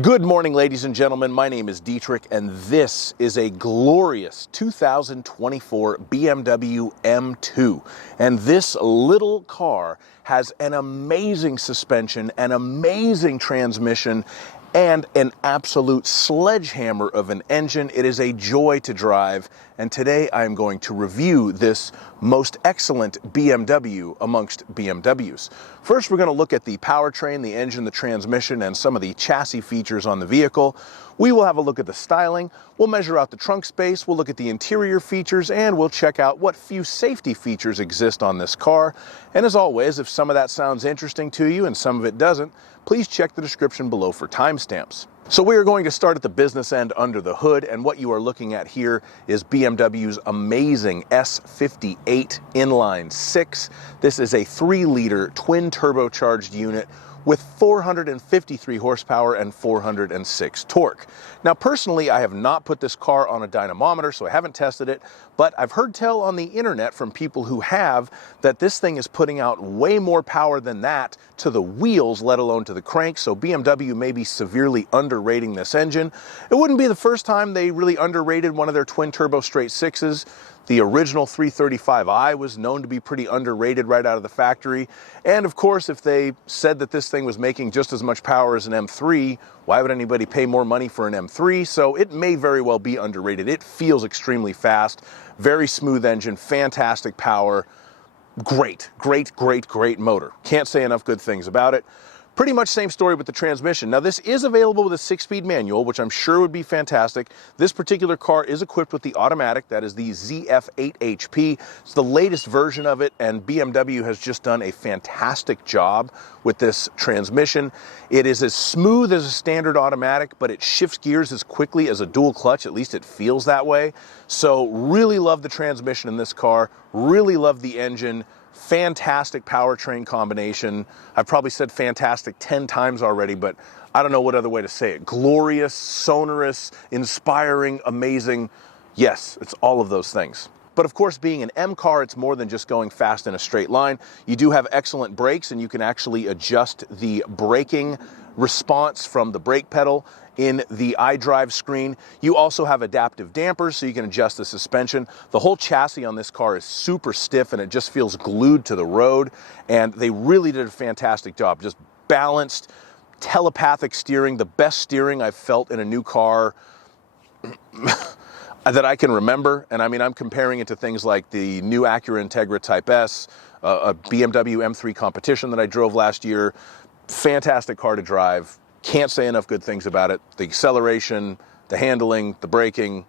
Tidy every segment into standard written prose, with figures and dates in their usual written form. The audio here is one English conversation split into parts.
Good morning, ladies and gentlemen. My name is Dietrich, and this is a glorious 2024 BMW M2. And this little car has an amazing suspension, an amazing transmission, and an absolute sledgehammer of an engine. It is a joy to drive, and today I am going to review this most excellent BMW amongst BMWs. First, we're going to look at the powertrain, the engine, the transmission, and some of the chassis features on the vehicle. We will have a look at the styling, we'll measure out the trunk space, we'll look at the interior features, and we'll check out what few safety features exist on this car. And as always, if some of that sounds interesting to you and some of it doesn't, please check the description below for timestamps. So we are going to start at the business end under the hood, and what you are looking at here is BMW's amazing S58 inline 6. This is a 3-liter twin turbocharged unit with 453 horsepower and 406 torque. Now, personally, I have not put this car on a dynamometer, so I haven't tested it, but I've heard tell on the internet from people who have that this thing is putting out way more power than that to the wheels, let alone to the crank, so BMW may be severely underrating this engine. It wouldn't be the first time they really underrated one of their twin turbo straight sixes. The original 335i was known to be pretty underrated right out of the factory. And of course, if they said that this thing was making just as much power as an M3, why would anybody pay more money for an M3? So it may very well be underrated. It feels extremely fast, very smooth engine, fantastic power, great motor. Can't say enough good things about it. Pretty much same story with the transmission. Now, this is available with a 6-speed manual, which I'm sure would be fantastic. This particular car is equipped with the automatic, that is the ZF8HP. It's the latest version of it, and BMW has just done a fantastic job with this transmission. It is as smooth as a standard automatic, but it shifts gears as quickly as a dual clutch, at least it feels that way. So really love the transmission in this car, really love the engine. Fantastic powertrain combination. I've probably said fantastic 10 times already, but I don't know what other way to say it. Glorious, sonorous, inspiring, amazing. Yes, it's all of those things. But of course, being an M car, it's more than just going fast in a straight line. You do have excellent brakes, and you can actually adjust the braking response from the brake pedal in the iDrive screen. You also have adaptive dampers, so you can adjust the suspension. The whole chassis on this car is super stiff, and it just feels glued to the road, and they really did a fantastic job. Just balanced, telepathic steering, the best steering I've felt in a new car that I can remember. And I mean, I'm comparing it to things like the new Acura Integra Type S, a BMW M3 competition that I drove last year. Fantastic car to drive. Can't say enough good things about it. The acceleration, the handling, the braking.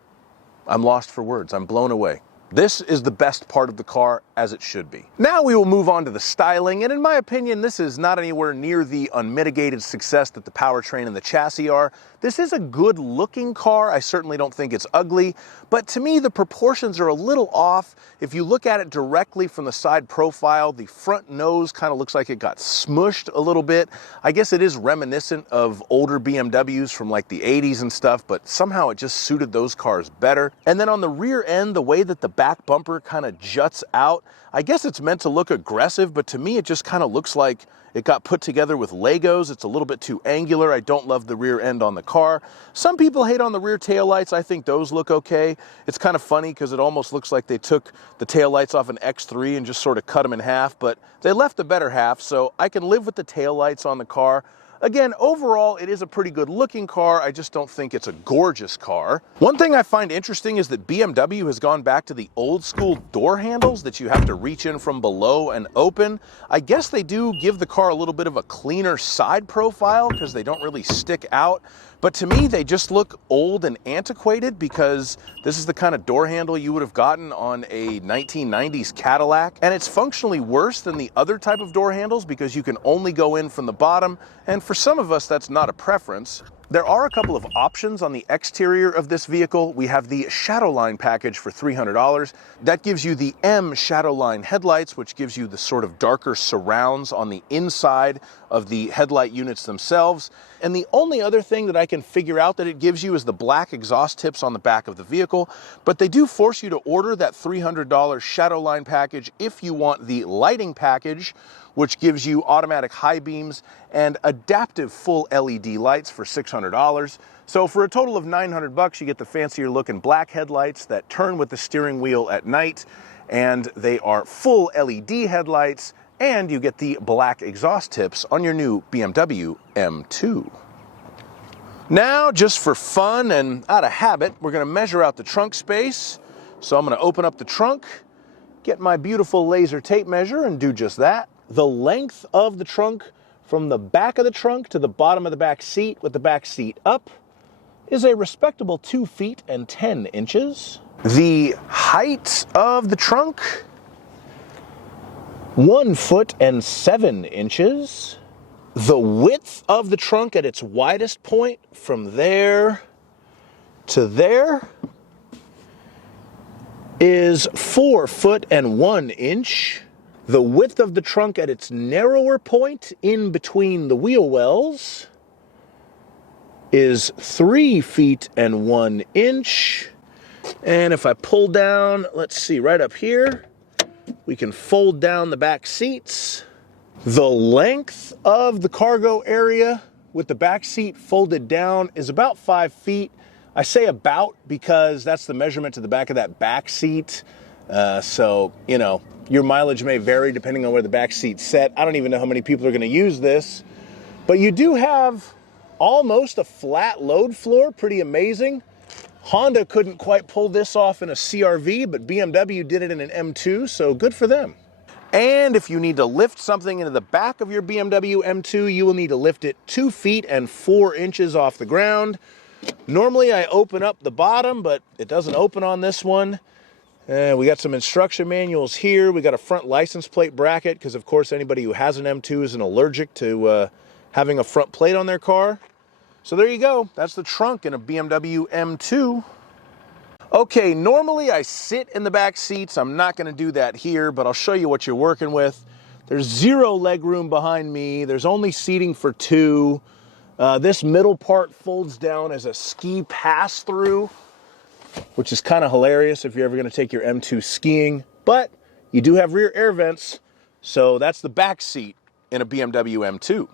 I'm lost for words. I'm blown away. This is the best part of the car, as it should be. Now we will move on to the styling, and in my opinion, this is not anywhere near the unmitigated success that the powertrain and the chassis are. This is a good-looking car. I certainly don't think it's ugly, but to me, the proportions are a little off. If you look at it directly from the side profile, the front nose kind of looks like it got smushed a little bit. I guess it is reminiscent of older BMWs from like the 80s and stuff, but somehow it just suited those cars better. And then on the rear end, the way that the back bumper kind of juts out, I guess it's meant to look aggressive, but to me it just kind of looks like it got put together with Legos. It's a little bit too angular. I don't love the rear end on the car. Some people hate on the rear taillights. I think those look okay. It's kind of funny because it almost looks like they took the taillights off an X3 and just sort of cut them in half, but they left the better half, so I can live with the taillights on the car. Again, overall, it is a pretty good looking car. I just don't think it's a gorgeous car. One thing I find interesting is that BMW has gone back to the old school door handles that you have to reach in from below and open. I guess they do give the car a little bit of a cleaner side profile because they don't really stick out. But to me, they just look old and antiquated because this is the kind of door handle you would have gotten on a 1990s Cadillac. And it's functionally worse than the other type of door handles because you can only go in from the bottom. And for some of us, that's not a preference. There are a couple of options on the exterior of this vehicle. We have the Shadowline package for $300. That gives you the M Shadowline headlights, which gives you the sort of darker surrounds on the inside of the headlight units themselves. and the only other thing that I can figure out that it gives you is the black exhaust tips on the back of the vehicle, but they do force you to order that $300 Shadowline package if you want the lighting package, which gives you automatic high beams and adaptive full LED lights for $600. So for a total of $900, you get the fancier looking black headlights that turn with the steering wheel at night, and they are full LED headlights, and you get the black exhaust tips on your new BMW M2. Now, just for fun and out of habit, we're going to measure out the trunk space. So I'm going to open up the trunk, get my beautiful laser tape measure, and do just that. The length of the trunk from the back of the trunk to the bottom of the back seat with the back seat up is a respectable 2 feet and 10 inches. The height of the trunk, 1 foot and 7 inches. The width of the trunk at its widest point from there to there is 4 foot and 1 inch. The width of the trunk at its narrower point in between the wheel wells is 3 feet and 1 inch. And if I pull down, let's see, right up here, we can fold down the back seats. The length of the cargo area with the back seat folded down is about 5 feet. I say about because that's the measurement to the back of that back seat. So, you know, your mileage may vary depending on where the back seat's set. I don't even know how many people are going to use this. But you do have almost a flat load floor, pretty amazing. Honda couldn't quite pull this off in a CR-V, but BMW did it in an M2, so good for them. And if you need to lift something into the back of your BMW M2, you will need to lift it 2 feet and 4 inches off the ground. Normally I open up the bottom, but it doesn't open on this one. We got some instruction manuals here. We got a front license plate bracket, because of course anybody who has an M2 isn't allergic to having a front plate on their car. So there you go. That's the trunk in a BMW M2. Okay, normally I sit in the back seats. I'm not going to do that here, but I'll show you what you're working with. There's 0 leg room behind me. There's only seating for 2. This middle part folds down as a ski pass-through, which is kind of hilarious if you're ever going to take your M2 skiing. But you do have rear air vents, so that's the back seat in a BMW M2.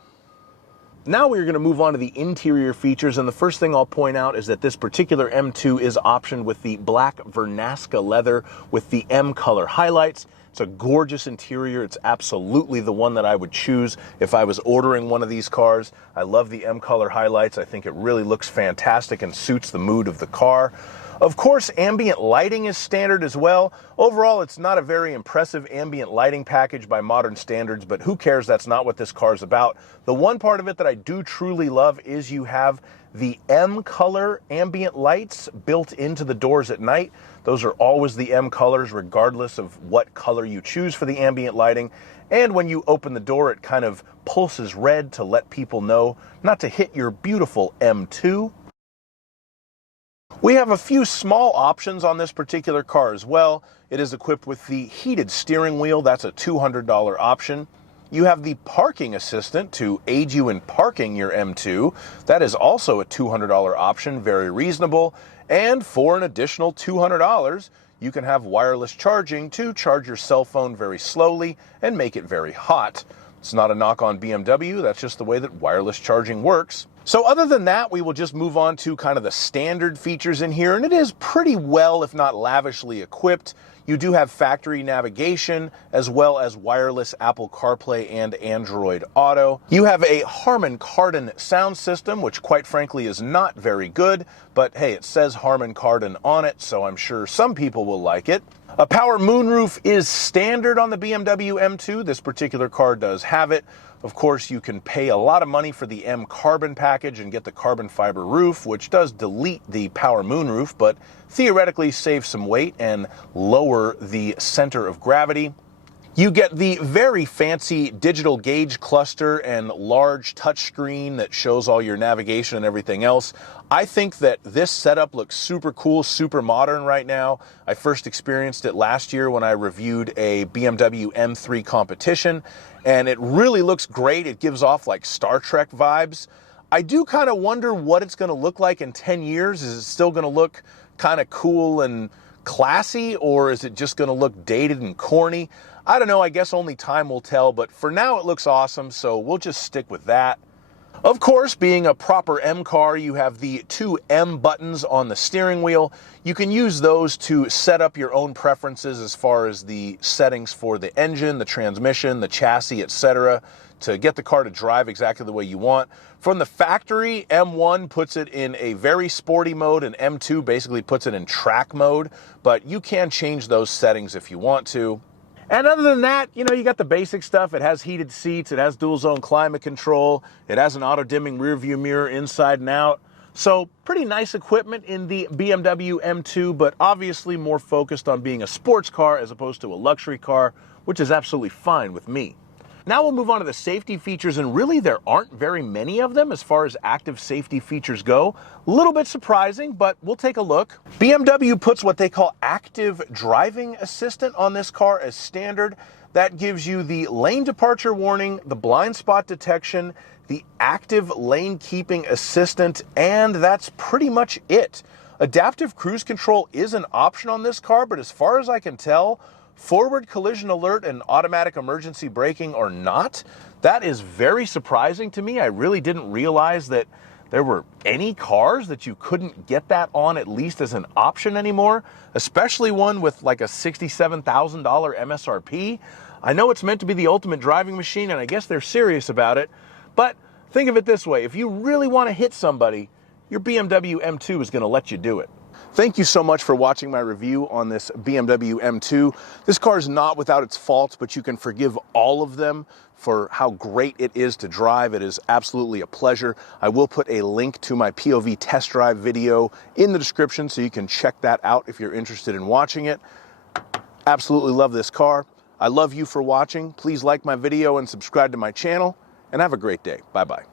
Now we're going to move on to the interior features, and the first thing I'll point out is that this particular M2 is optioned with the black Vernasca leather with the M color highlights. It's a gorgeous interior. It's absolutely the one that I would choose if I was ordering one of these cars. I love the M color highlights. I think it really looks fantastic and suits the mood of the car. Of course, ambient lighting is standard as well. Overall, it's not a very impressive ambient lighting package by modern standards, but who cares? That's not what this car is about. The one part of it that I do truly love is you have the M color ambient lights built into the doors at night. Those are always the M colors, regardless of what color you choose for the ambient lighting. And when you open the door, it kind of pulses red to let people know not to hit your beautiful M2. We have a few small options on this particular car as well. It is equipped with the heated steering wheel. That's a $200 option. You have the parking assistant to aid you in parking your M2. That is also a $200 option, very reasonable. And for an additional $200, you can have wireless charging to charge your cell phone very slowly and make it very hot. It's not a knock on BMW, that's just the way that wireless charging works. So other than that, we will just move on to kind of the standard features in here, and it is pretty well, if not lavishly equipped. You do have factory navigation, as well as wireless Apple CarPlay and Android Auto. You have a Harman Kardon sound system, which quite frankly is not very good, but hey, it says Harman Kardon on it, so I'm sure some people will like it. A power moonroof is standard on the BMW M2. This particular car does have it. Of course, you can pay a lot of money for the M Carbon package and get the carbon fiber roof, which does delete the power moonroof, but theoretically save some weight and lower the center of gravity. You get the very fancy digital gauge cluster and large touchscreen that shows all your navigation and everything else. I think that this setup looks super cool, super modern right now. I first experienced it last year when I reviewed a BMW M3 competition, and it really looks great. It gives off like Star Trek vibes. I do kind of wonder what it's going to look like in 10 years. Is it still going to look kind of cool and classy, or is it just going to look dated and corny? I don't know. I guess only time will tell, but for now it looks awesome, so we'll just stick with that. Of course, being a proper M car, you have the two M buttons on the steering wheel. You can use those to set up your own preferences as far as the settings for the engine, the transmission, the chassis, etc., to get the car to drive exactly the way you want. From the factory, M1 puts it in a very sporty mode, and M2 basically puts it in track mode, but you can change those settings if you want to. And other than that, you know, you got the basic stuff. It has heated seats, it has dual zone climate control, it has an auto dimming rear view mirror inside and out. So pretty nice equipment in the BMW M2, but obviously more focused on being a sports car as opposed to a luxury car, which is absolutely fine with me. Now we'll move on to the safety features, and really there aren't very many of them as far as active safety features go. A little bit surprising, but we'll take a look. BMW puts what they call active driving assistant on this car as standard. That gives you the lane departure warning, the blind spot detection, the active lane keeping assistant, and that's pretty much it. Adaptive cruise control is an option on this car, but as far as I can tell, forward collision alert and automatic emergency braking are not. That is very surprising to me. I really didn't realize that there were any cars that you couldn't get that on, at least as an option anymore, especially one with like a $67,000 MSRP. I know it's meant to be the ultimate driving machine, and I guess they're serious about it, but think of it this way. If you really want to hit somebody, your BMW M2 is going to let you do it. Thank you so much for watching my review on this BMW M2. This car is not without its faults, but you can forgive all of them for how great it is to drive. It is absolutely a pleasure. I will put a link to my POV test drive video in the description so you can check that out if you're interested in watching it. Absolutely love this car. I love you for watching. Please like my video and subscribe to my channel, and have a great day. Bye-bye.